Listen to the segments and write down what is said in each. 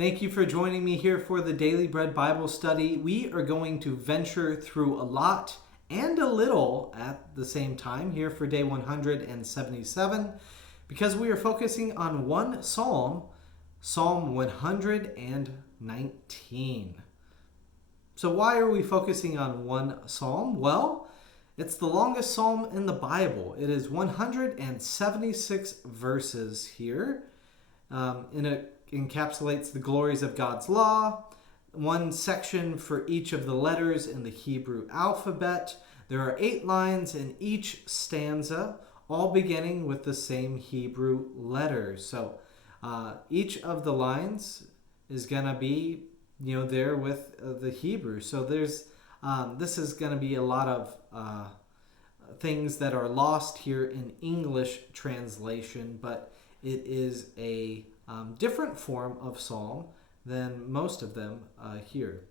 Thank you for joining me here for the Daily Bread Bible study. We are going to venture through a lot and a little at the same time here for day 177 because we are focusing on one psalm, Psalm 119. So why are we focusing on one psalm? Well, it's the longest psalm in the Bible. It is 176 verses here. It encapsulates the glories of God's law, one section for each of the letters in the Hebrew alphabet. There are 8 lines in each stanza, all beginning with the same Hebrew letters. So each of the lines is going to be, there with the Hebrew. So this is going to be a lot of things that are lost here in English translation, but it is a different form of psalm than most of them here.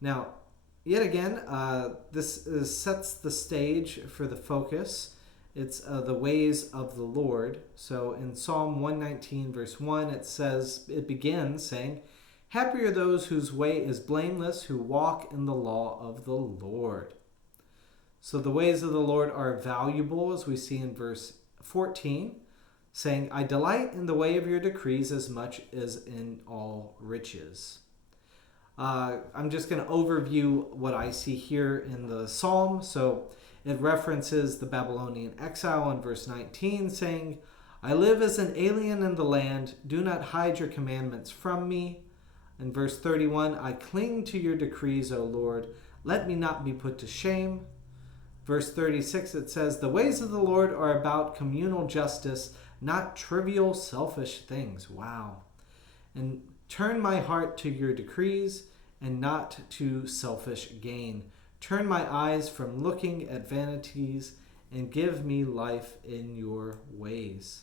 Now, yet again, this sets the stage for the focus. It's the ways of the Lord. So in Psalm 119, verse 1, it begins saying, "Happy are those whose way is blameless, who walk in the law of the Lord." So the ways of the Lord are valuable, as we see in verse 14, saying, "I delight in the way of your decrees as much as in all riches." I'm just going to overview what I see here in the psalm. So it references the Babylonian exile in verse 19, saying, "I live as an alien in the land. Do not hide your commandments from me." In verse 31, "I cling to your decrees, O Lord. Let me not be put to shame." Verse 36, it says, "The ways of the Lord are about communal justice, not trivial, selfish things." Wow. "And turn my heart to your decrees and not to selfish gain. Turn my eyes from looking at vanities and give me life in your ways."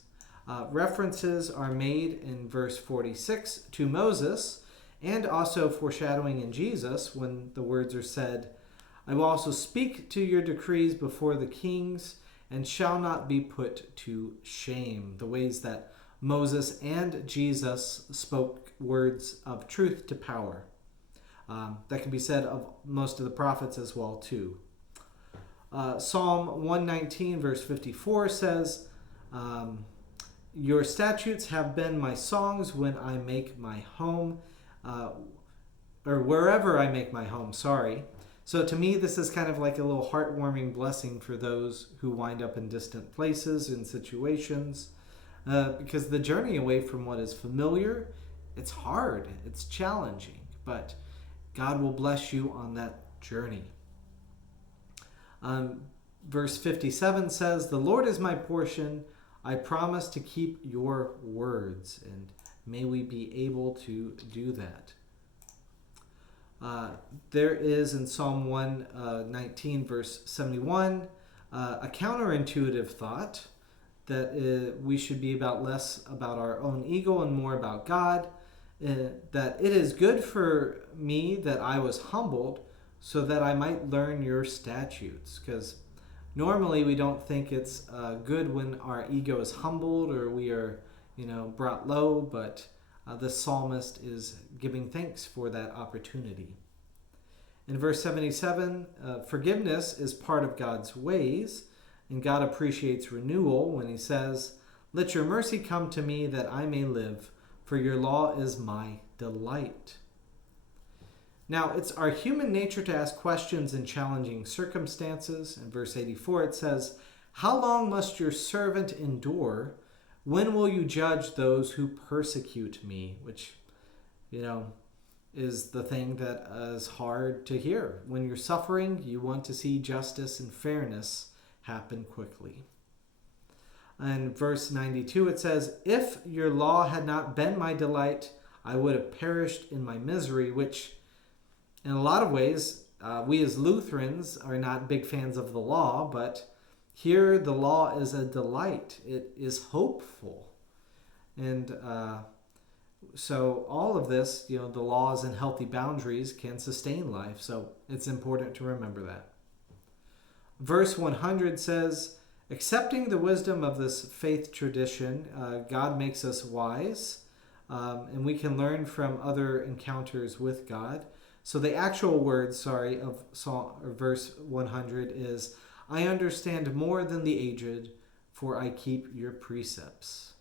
References are made in verse 46 to Moses and also foreshadowing in Jesus when the words are said, "I will also speak to your decrees before the kings and shall not be put to shame." The ways that Moses and Jesus spoke words of truth to power. That can be said of most of the prophets as well too. Psalm 119 verse 54 says, "Your statutes have been my songs when I make my home," or wherever I make my home, sorry. So to me, this is kind of like a little heartwarming blessing for those who wind up in distant places and situations, because the journey away from what is familiar, it's hard, it's challenging, but God will bless you on that journey. Verse 57 says, "The Lord is my portion. I promise to keep your words," and may we be able to do that. There is in Psalm 119, verse 71, a counterintuitive thought that we should be less about our own ego and more about God, that it is good for me that I was humbled so that I might learn your statutes. Because normally we don't think it's good when our ego is humbled or we are, brought low, but the psalmist is giving thanks for that opportunity. In verse 77, forgiveness is part of God's ways, and God appreciates renewal when he says, "Let your mercy come to me that I may live, for your law is my delight." Now, it's our human nature to ask questions in challenging circumstances. In verse 84, it says, "How long must your servant endure? When will you judge those who persecute me?" Which, is the thing that is hard to hear. When you're suffering, you want to see justice and fairness happen quickly. In verse 92, it says, "If your law had not been my delight, I would have perished in my misery," which in a lot of ways, we as Lutherans are not big fans of the law, but here the law is a delight. It is hopeful. And so all of this, the laws and healthy boundaries can sustain life. So it's important to remember that. Verse 100 says, "Accepting the wisdom of this faith tradition, God makes us wise. and we can learn from other encounters with God. So the actual words, of Psalm, or verse 100 is, I understand more than the aged, for I keep your precepts.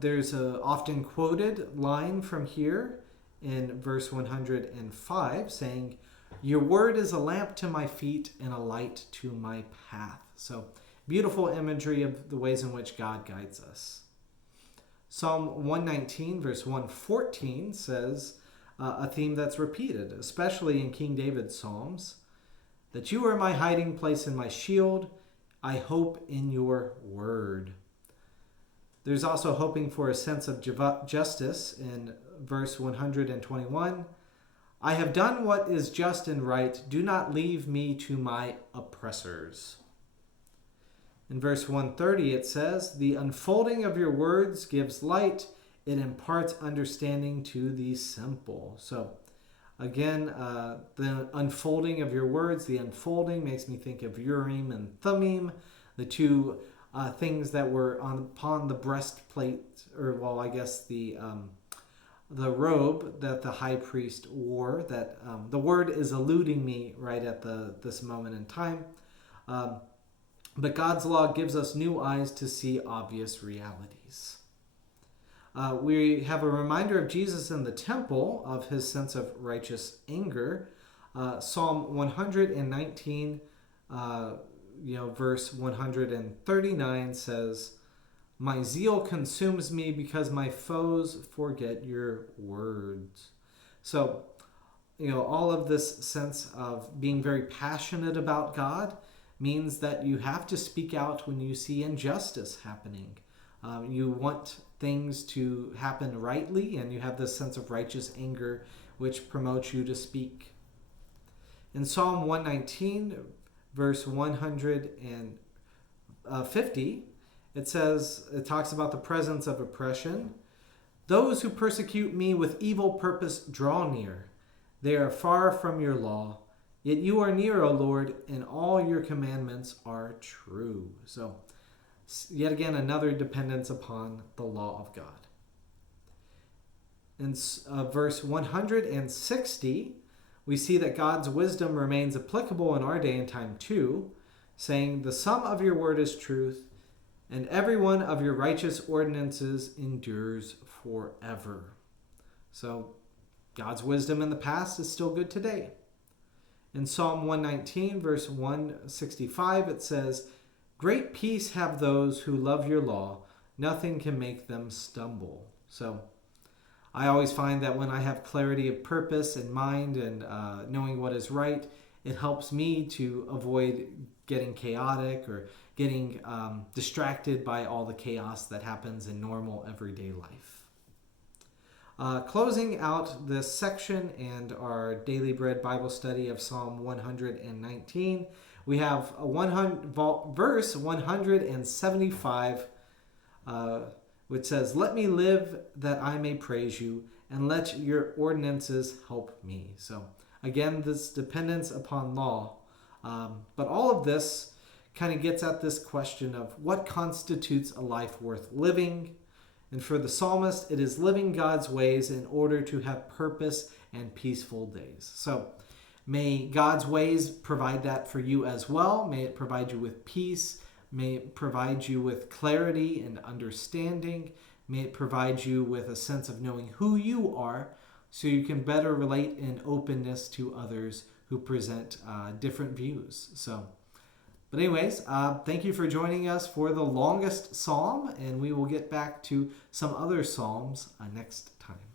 There's a often quoted line from here in verse 105 saying, your word is a lamp to my feet and a light to my path. So beautiful imagery of the ways in which God guides us. Psalm 119 verse 114 says a theme that's repeated, especially in King David's Psalms, that you are my hiding place and my shield. I hope in your word. There's also hoping for a sense of justice in verse 121. I have done what is just and right. Do not leave me to my oppressors. In verse 130 it says, the unfolding of your words gives light. It imparts understanding to the simple. So again, the unfolding of your words, the unfolding makes me think of Urim and Thummim, the two things that were upon the breastplate, or the robe that the high priest wore. That the word is eluding me right at this moment in time. But God's law gives us new eyes to see obvious realities. We have a reminder of Jesus in the temple, of his sense of righteous anger. Psalm 119, verse 139 says, my zeal consumes me because my foes forget your words. So, all of this sense of being very passionate about God means that you have to speak out when you see injustice happening. You want things to happen rightly, and you have this sense of righteous anger which promotes you to speak. In Psalm 119, verse 150, it talks about the presence of oppression. Those who persecute me with evil purpose draw near. They are far from your law. Yet you are near, O Lord, and all your commandments are true. So, yet again, another dependence upon the law of God. In verse 160, we see that God's wisdom remains applicable in our day and time too, saying, the sum of your word is truth, and every one of your righteous ordinances endures forever. So, God's wisdom in the past is still good today. In Psalm 119, verse 165, it says, great peace have those who love your law. Nothing can make them stumble. So I always find that when I have clarity of purpose in mind and knowing what is right, it helps me to avoid getting chaotic or getting distracted by all the chaos that happens in normal everyday life. Closing out this section and our Daily Bread Bible study of Psalm 119, we have verse 175, which says, let me live that I may praise you, and let your ordinances help me. So again, this dependence upon law. But all of this kind of gets at this question of what constitutes a life worth living. And for the psalmist, it is living God's ways in order to have purpose and peaceful days. So may God's ways provide that for you as well. May it provide you with peace. May it provide you with clarity and understanding. May it provide you with a sense of knowing who you are so you can better relate in openness to others who present different views. But anyways, thank you for joining us for the longest psalm, and we will get back to some other psalms next time.